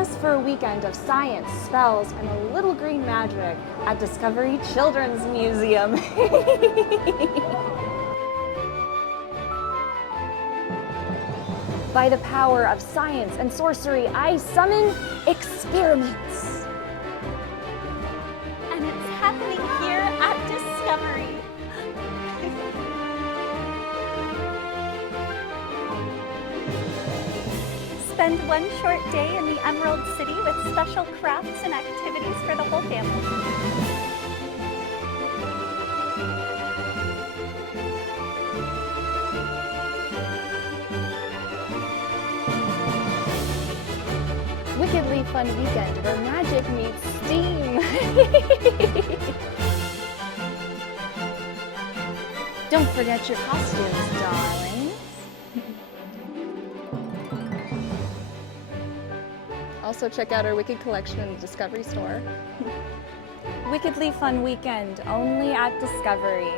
us for a weekend of science, spells, and a little green magic at Discovery Children's Museum. By the power of science and sorcery, I summon experiments. And it's happening here at Discovery. Spend one short day in the Emerald City with special crafts and activities for the whole family. Wickedly fun weekend where magic meets steam. Don't forget your costumes, darlings. Also check out our Wicked collection in the Discovery store. Wickedly fun weekend only at Discovery.